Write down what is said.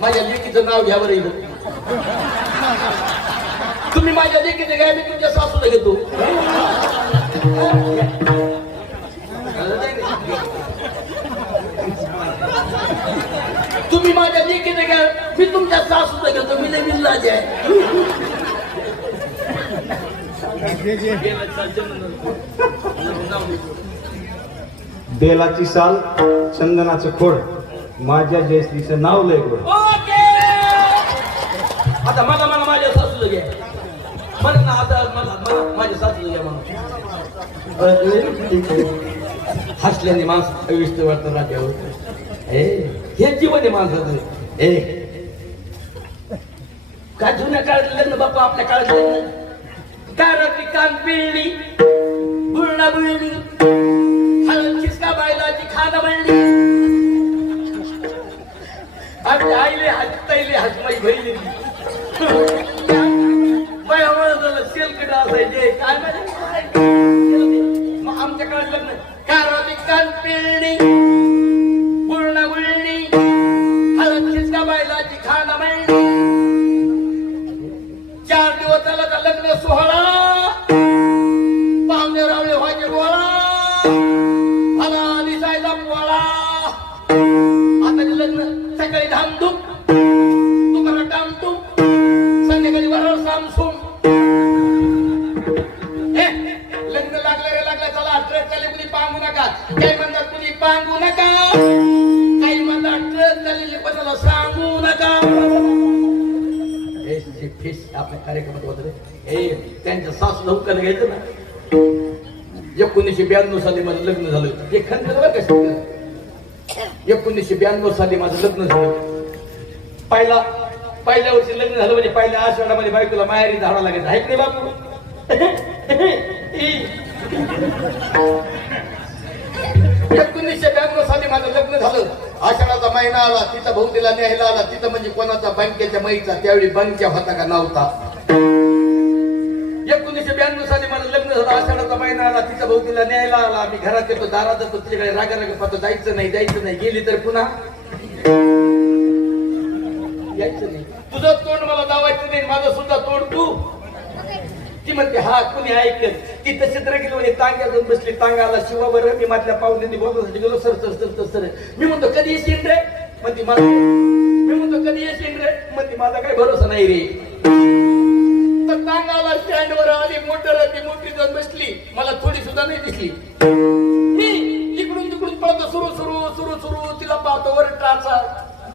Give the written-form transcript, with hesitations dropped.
माझ्या लेकीचं नाव घ्यावर येईल. तुम्ही माझ्या लेकीचे काय, मी तुमच्या सासूला घेतो. तुम्ही माझ्या लेकीचे काय, मी तुमच्या सासूला घेतो. मी नवीन लाज आहे. बेलाची साल चंदनाचं खोड माझ्या जयश्रीचं नाव लय गोड. ओके, आता मला मला माझ्या सासूला घ्या. मला ना आता मला माझ्या सासूला घ्या म्हणून. हसल्याने माणूस अविष्ट वाटतं राज्यावर. हे जीवन आहे माणसाचं. काय जुन्या काळात लग्न बाप्पा, आपल्या काळात लग्न कानाची कान पिळली, बुळणा बुळली, हळदचीच का बायलाची खाना बनली. आपल्या आईले हसताईले हसमाई बहिणी सेलकडे असायचे. काय माहिती मग आमच्या काळात लग्न कानाची कान पिळली, बुळणा बुळली, हळदचीच का बायलाची खाना बनली. 4 दिवस झाला का लग्न सोहळा, पाहुणे रावळे व्हायचे गोळा, मला दिसायचा पोळा. आता लग्न सकाळी धामधूम, तुम्हाला टामटूम, संध्याकाळी बरोबर सामसूम. लग्न लागलं रे लागलं, चला ट्रक चालले, कुणी पांगू नका. काही म्हणतात कुणी पांगू नका, काही म्हणतात ट्रक चाललेले कोणाला सांगू नका. आपल्या कार्यक्रमात होत रे, त्यांच्या सासूला हुक्काला घ्यायचं ना. 1992 साली माझं लग्न झालं. हे खंड बरं का, 1992 साली माझं लग्न झालं. पहिल्या वर्षी लग्न झालं म्हणजे पहिल्या आषाढामध्ये बायकोला माहेरी धाडा लागायचं. ऐक नाही बापू. 1992 साली माझं लग्न झालं. आषाढाचा महिना आला, तिचा भाऊ तिला न्यायला आला. तिथं म्हणजे कोणाचा बँकेच्या माईचा, त्यावेळी बँकच्या होता का नव्हता. 1992 साली माझं लग्न झालं. आषाढाचा महिना आला, तिचा भाऊ तिला न्यायला आला. आम्ही घरात येतो, दारात येतो, तिच्याकडे रागा पाहतो. जायचं नाही, गेली तर पुन्हा यायचं नाही. तुझं तोंड मला दावायचं नाही, माझं सुद्धा तोंड तू. ती म्हणते हा कुणी ऐकत. ती तशीच राहिली म्हणजे तांग्या जाऊन बसली. तांगाला शिवा बरं. मी माझ्या पाहुण्यांनी बोलण्यासाठी गेलो. सर मी म्हणतो कधी येशील रे, म्हणते माझं. मी म्हणतो कधी येशील रे, म्हणते माझा काही भरोसा नाही रे. तर तांगाला स्टँडवर आली, मोटर ती मोठी जाऊन बसली. मला थोडी सुद्धा नाही दिसली. मी इकडून तिकडून पळतो, सुरू तिला पाहतो वर टाचा.